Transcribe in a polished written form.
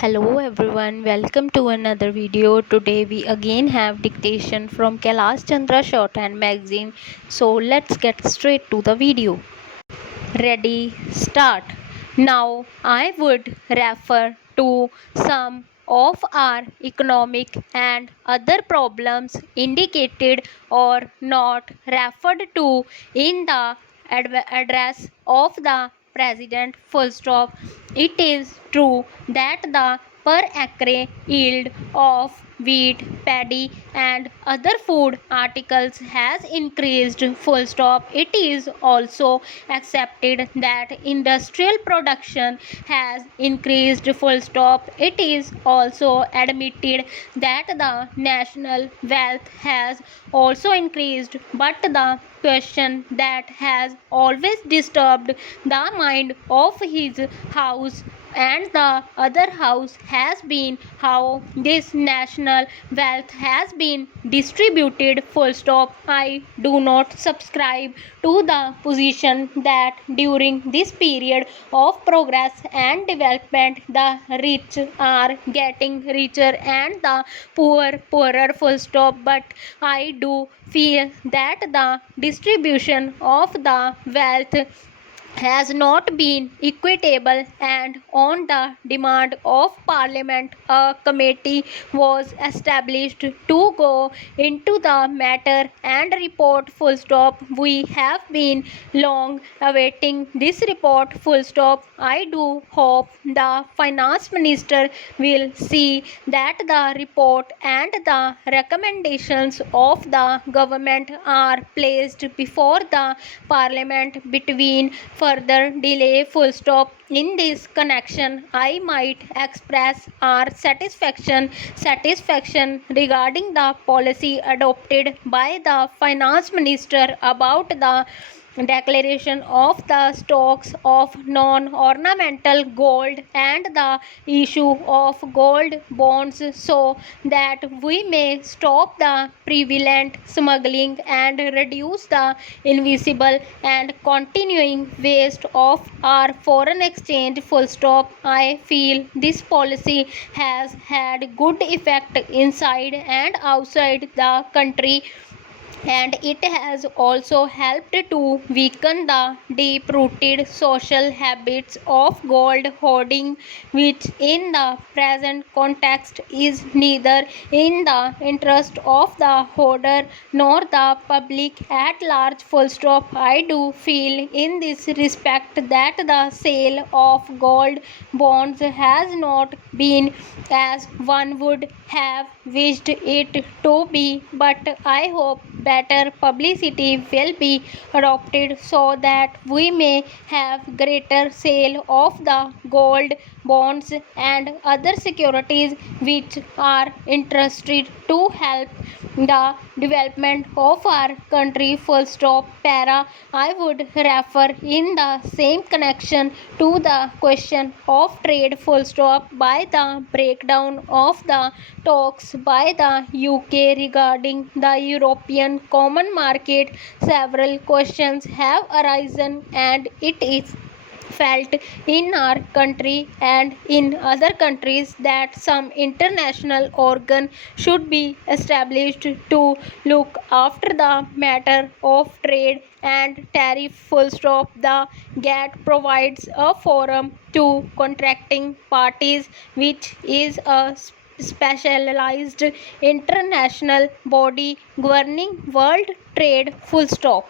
Hello everyone, welcome to another video. Today we again have dictation from Kailash Chandra Shorthand magazine. So let's get straight to the video. Ready, start. Now I would refer to some of our economic and other problems indicated or not referred to in the address of the president. Full stop. It is true that the per acre yield of wheat, paddy and other food articles has increased. Full stop. It is also accepted that industrial production has increased. Full stop. It is also admitted that the national wealth has also increased, but the question that has always disturbed the mind of his house and the other house has been how this national wealth has been distributed. Full stop. I do not subscribe to the position that during this period of progress and development the rich are getting richer and the poor poorer. Full stop. But I do feel that the distribution of the wealth has not been equitable, and on the demand of parliament a committee was established to go into the matter and report. Full stop. We have been long awaiting this report. Full stop. I do hope the finance minister will see that the report and the recommendations of the government are placed before the parliament between further delay. Full stop. In this connection I might express our satisfaction regarding the policy adopted by the finance minister about the declaration of the stocks of non-ornamental gold and the issue of gold bonds so that we may stop the prevalent smuggling and reduce the invisible and continuing waste of our foreign exchange. Full stop. I feel this policy has had good effect inside and outside the country, and it has also helped to weaken the deep rooted social habits of gold hoarding, which in the present context is neither in the interest of the hoarder nor the public at large. Full stop. I do feel in this respect that the sale of gold bonds has not been as one would have wished it to be, but I hope better publicity will be adopted so that we may have greater sale of the gold bonds and other securities which are interested to help the development of our country. Full stop. Para. I would refer in the same connection to the question of trade. Full stop. By the breakdown of the talks by the UK regarding the European Common Market, several questions have arisen, and it is felt in our country and in other countries that some international organ should be established to look after the matter of trade and tariff. Full stop. The GATT provides a forum to contracting parties, which is a specialized international body governing world trade. Full stop.